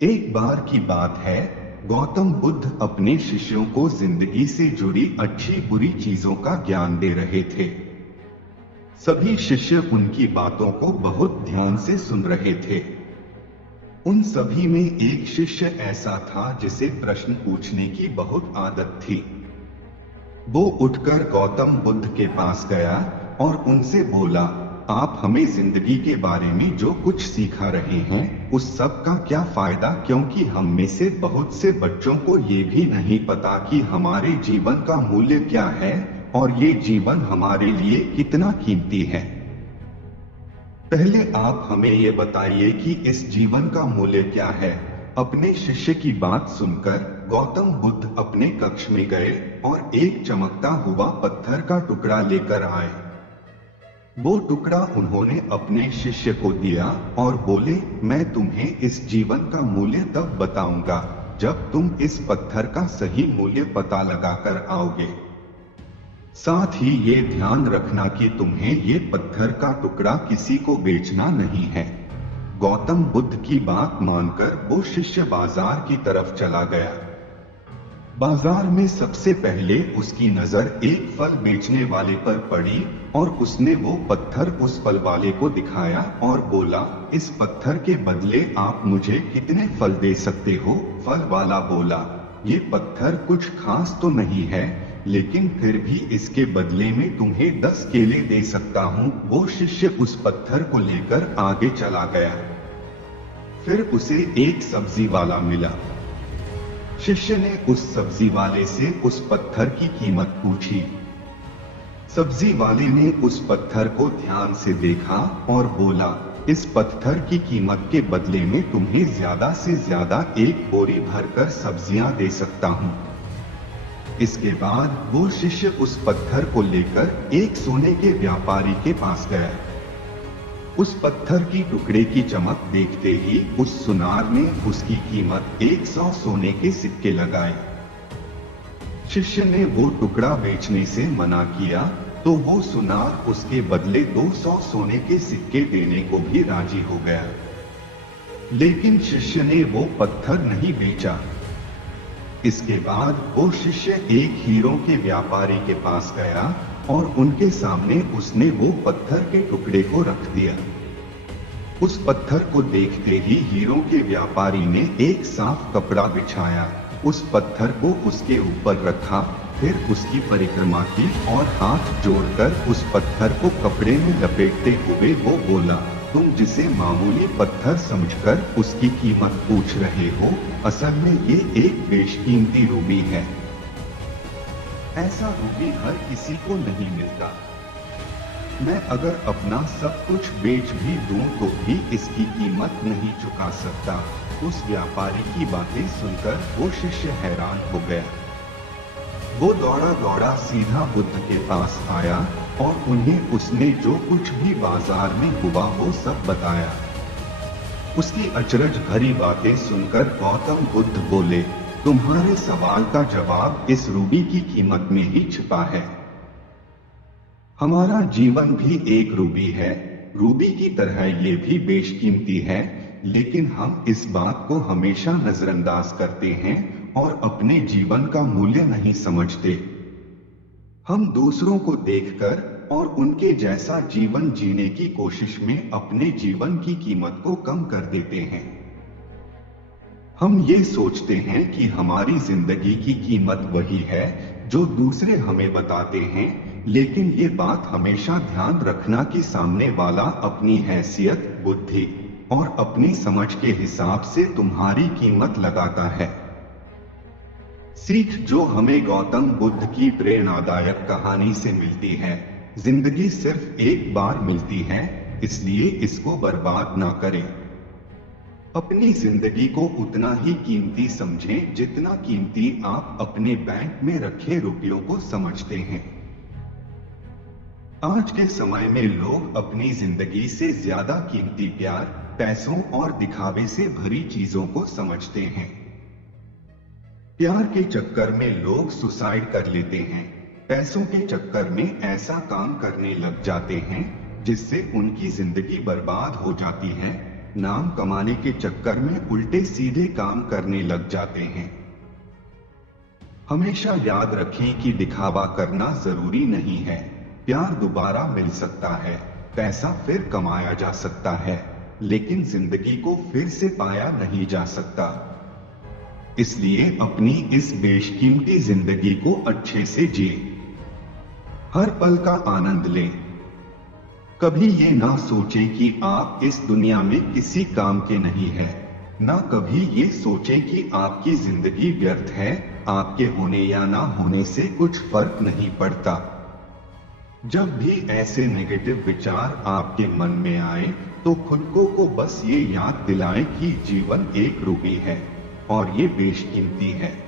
एक बार की बात है, गौतम बुद्ध अपने शिष्यों को जिंदगी से जुड़ी अच्छी बुरी चीजों का ज्ञान दे रहे थे। सभी शिष्य उनकी बातों को बहुत ध्यान से सुन रहे थे। उन सभी में एक शिष्य ऐसा था जिसे प्रश्न पूछने की बहुत आदत थी। वो उठकर गौतम बुद्ध के पास गया और उनसे बोला, आप हमें जिंदगी के बारे में जो कुछ सिखा रहे हैं उस सब का क्या फायदा, क्योंकि हम में से बहुत से बच्चों को ये भी नहीं पता कि हमारे जीवन का मूल्य क्या है और ये जीवन हमारे लिए कितना कीमती है। पहले आप हमें ये बताइए कि इस जीवन का मूल्य क्या है। अपने शिष्य की बात सुनकर गौतम बुद्ध अपने कक्ष में गए और एक चमकता हुआ पत्थर का टुकड़ा लेकर आए। वो टुकड़ा उन्होंने अपने शिष्य को दिया और बोले, मैं तुम्हें इस जीवन का मूल्य तब बताऊंगा जब तुम इस पत्थर का सही मूल्य पता लगाकर आओगे। साथ ही ये ध्यान रखना कि तुम्हें ये पत्थर का टुकड़ा किसी को बेचना नहीं है। गौतम बुद्ध की बात मानकर वो शिष्य बाजार की तरफ चला गया। बाजार में सबसे पहले उसकी नजर एक फल बेचने वाले पर पड़ी और उसने वो पत्थर उस फल वाले को दिखाया और बोला, इस पत्थर के बदले आप मुझे कितने फल दे सकते हो। फल वाला बोला, ये पत्थर कुछ खास तो नहीं है, लेकिन फिर भी इसके बदले में तुम्हें 10 केले दे सकता हूँ। वो शिष्य उस पत्थर को लेकर आगे चला गया। फिर उसे एक सब्जी वाला मिला। शिष्य ने उस सब्जी वाले से उस पत्थर की कीमत पूछी। सब्जी वाले ने उस पत्थर को ध्यान से देखा और बोला, इस पत्थर की कीमत के बदले में तुम्हें ज्यादा से ज्यादा एक बोरी भरकर सब्जियां दे सकता हूँ। इसके बाद वो शिष्य उस पत्थर को लेकर एक सोने के व्यापारी के पास गया। उस पत्थर की टुकड़े की चमक देखते ही उस सुनार ने उसकी कीमत 100 सोने के सिक्के लगाए। शिष्य ने वो टुकड़ा बेचने से मना किया तो वो सुनार उसके बदले 200 सोने के सिक्के देने को भी राजी हो गया। लेकिन शिष्य ने वो पत्थर नहीं बेचा। इसके बाद वो शिष्य एक हीरों के व्यापारी के पास गया और उनके सामने उसने वो पत्थर के टुकड़े को रख दिया। उस पत्थर को देखते ही हीरों के व्यापारी ने एक साफ कपड़ा बिछाया, उस पत्थर को उसके ऊपर रखा, फिर उसकी परिक्रमा की और हाथ जोड़कर उस पत्थर को कपड़े में लपेटते हुए वो बोला, तुम जिसे मामूली पत्थर समझकर उसकी कीमत पूछ रहे हो, असल में ये एक बेशकीमती रूबी है। ऐसा रूबी हर किसी को नहीं मिलता। मैं अगर अपना सब कुछ बेच भी दूं तो भी इसकी कीमत नहीं चुका सकता। उस व्यापारी की बातें सुनकर वो शिष्य हैरान हो गया। वो दौड़ा दौड़ा सीधा बुद्ध के पास आया और उन्हें उसने जो कुछ भी बाजार में हुआ वो सब बताया। उसकी अचरज भरी बातें सुनकर गौतम बुद्ध बोले, तुम्हारे सवाल का जवाब इस रूबी की कीमत में ही छिपा है। हमारा जीवन भी एक रूबी है, रूबी की तरह ये भी बेशकीमती है, लेकिन हम इस बात को हमेशा नजरअंदाज करते हैं और अपने जीवन का मूल्य नहीं समझते। हम दूसरों को देखकर और उनके जैसा जीवन जीने की कोशिश में अपने जीवन की कीमत को कम कर देते हैं। हम ये सोचते हैं कि हमारी जिंदगी की कीमत वही है जो दूसरे हमें बताते हैं, लेकिन ये बात हमेशा ध्यान रखना कि सामने वाला अपनी हैसियत, बुद्धि और अपनी समझ के हिसाब से तुम्हारी कीमत लगाता है। सीख जो हमें गौतम बुद्ध की प्रेरणादायक कहानी से मिलती है, जिंदगी सिर्फ एक बार मिलती है, इसलिए इसको बर्बाद ना करें। अपनी जिंदगी को उतना ही कीमती समझें जितना कीमती आप अपने बैंक में रखे रुपयों को समझते हैं। आज के समय में लोग अपनी जिंदगी से ज्यादा कीमती प्यार, पैसों और दिखावे से भरी चीजों को समझते हैं। प्यार के चक्कर में लोग सुसाइड कर लेते हैं, पैसों के चक्कर में ऐसा काम करने लग जाते हैं जिससे उनकी जिंदगी बर्बाद हो जाती है। नाम कमाने के चक्कर में उल्टे सीधे काम करने लग जाते हैं। हमेशा याद रखें कि दिखावा करना जरूरी नहीं है। प्यार दोबारा मिल सकता है, पैसा फिर कमाया जा सकता है, लेकिन जिंदगी को फिर से पाया नहीं जा सकता। इसलिए अपनी इस बेशकीमती जिंदगी को अच्छे से जिए, हर पल का आनंद लें। कभी ये ना सोचें कि आप इस दुनिया में किसी काम के नहीं हैं। ना कभी ये सोचें कि आपकी जिंदगी व्यर्थ है, आपके होने या ना होने से कुछ फर्क नहीं पड़ता। जब भी ऐसे नेगेटिव विचार आपके मन में आए तो खुद को बस ये याद दिलाएं कि जीवन एक रूबी है और ये बेशकीमती है।